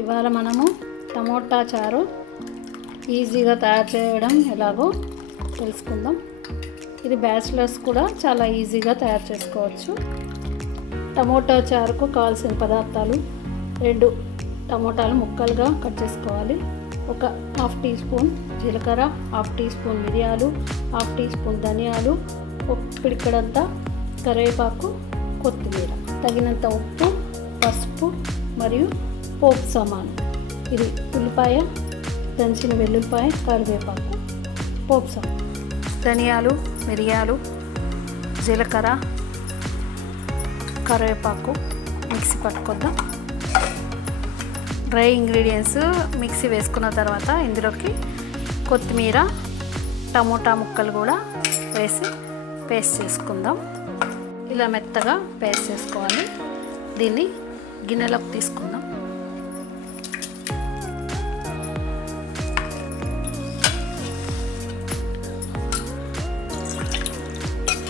ఇవాళ మనము టమోటా చారు ఈజీగా తయారు చేయడం ఎలాగో తెలుసుకుందాం. ఇది బ్యాచిలర్స్ కూడా చాలా ఈజీగా తయారు చేసుకోవచ్చు. టమోటా చారుకు కావాల్సిన పదార్థాలు: 2 టమోటాలు ముక్కలుగా కట్ చేసుకోవాలి, ఒక హాఫ్ టీ స్పూన్ జీలకర్ర, హాఫ్ టీ స్పూన్ మిరియాలు, హాఫ్ టీ స్పూన్ ధనియాలు, ఒక పిడికెడంతా కరివేపాకు, కొత్తిమీర, తగినంత ఉప్పు, పసుపు మరియు పోపు సామాను. ఇది ఉల్లిపాయ, దంచిన వెల్లుల్లిపాయ, కరివేపాకు, పోపు సామాను, ధనియాలు, మిరియాలు, జీలకర్ర, కరివేపాకు మిక్సీ పట్టుకొద్దాం. డ్రై ఇంగ్రీడియంట్స్ మిక్సీ వేసుకున్న తర్వాత ఇందులోకి కొత్తిమీర, టమోటా ముక్కలు కూడా వేసి పేస్ట్ చేసుకుందాం. ఇలా మెత్తగా పేస్ట్ చేసుకోవాలి. దీన్ని గిన్నెలోకి తీసుకుందాం.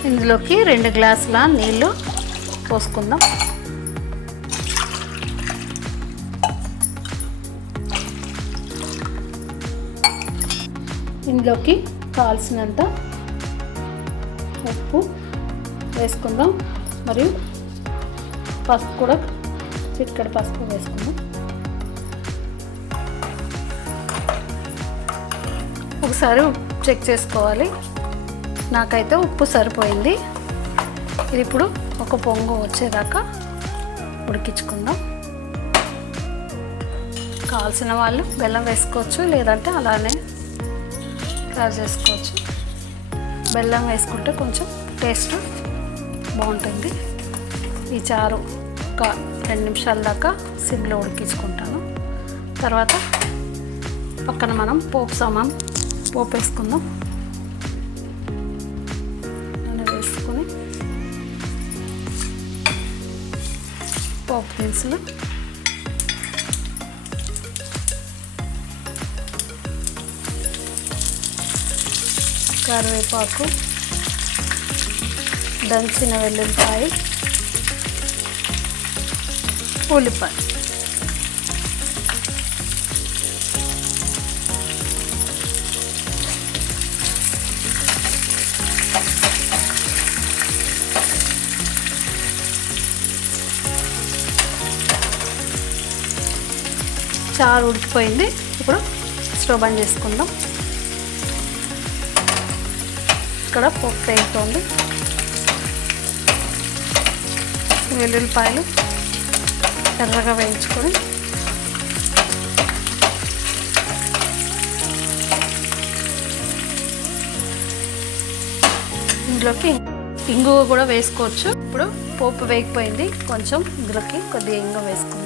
ఇందులోకి 2 గ్లాసుల నీళ్ళు పోసుకుందాం. ఇందులోకి కావాల్సినంత ఉప్పు వేసుకుందాం మరియు పసుపు కూడా చిటికెడు పసుపు వేసుకుందాం. ఒకసారి చెక్ చేసుకోవాలి. నాకైతే ఉప్పు సరిపోయింది. ఇది ఇప్పుడు ఒక పొంగు వచ్చేదాకా ఉడికించుకుందాం. కావాల్సిన వాళ్ళు బెల్లం వేసుకోవచ్చు, లేదంటే అలానే తయారు చేసుకోవచ్చు. బెల్లం వేసుకుంటే కొంచెం టేస్ట్ బాగుంటుంది. ఈ చారు ఒక 2 నిమిషాల దాకా సిమ్లో ఉడికించుకుంటాను. తర్వాత పక్కన మనం పోపు వేసుకుందాం. వేసుకుని పోపు దినుసులు, కరివేపాకు, దంచిన వెల్లుల్లిపాయ, ఉల్లిపాయ, చారు ఉడికిపోయింది. ఇప్పుడు స్టవ్ బంద్ చేసుకుందాం. ఇక్కడ పోపు వేగుతోంది. వెల్లుల్లిపాయలు ఎర్రగా వేయించుకొని ఇందులోకి ఇంగువ కూడా వేసుకోవచ్చు. ఇప్పుడు పోపు వేగిపోయింది. కొంచెం ఇందులోకి కొద్దిగా ఇంగువ వేసుకుందాం.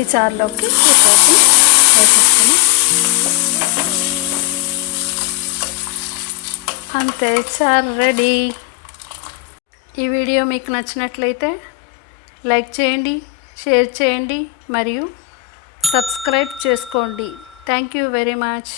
ఈ చారులోకి ఈ పోపు వేసేసుకున్నాం. అంతే, చారు రెడీ. ఈ వీడియో మీకు నచ్చినట్లయితే లైక్ చేయండి, షేర్ చేయండి మరియు సబ్స్క్రైబ్ చేసుకోండి. Thank you very much.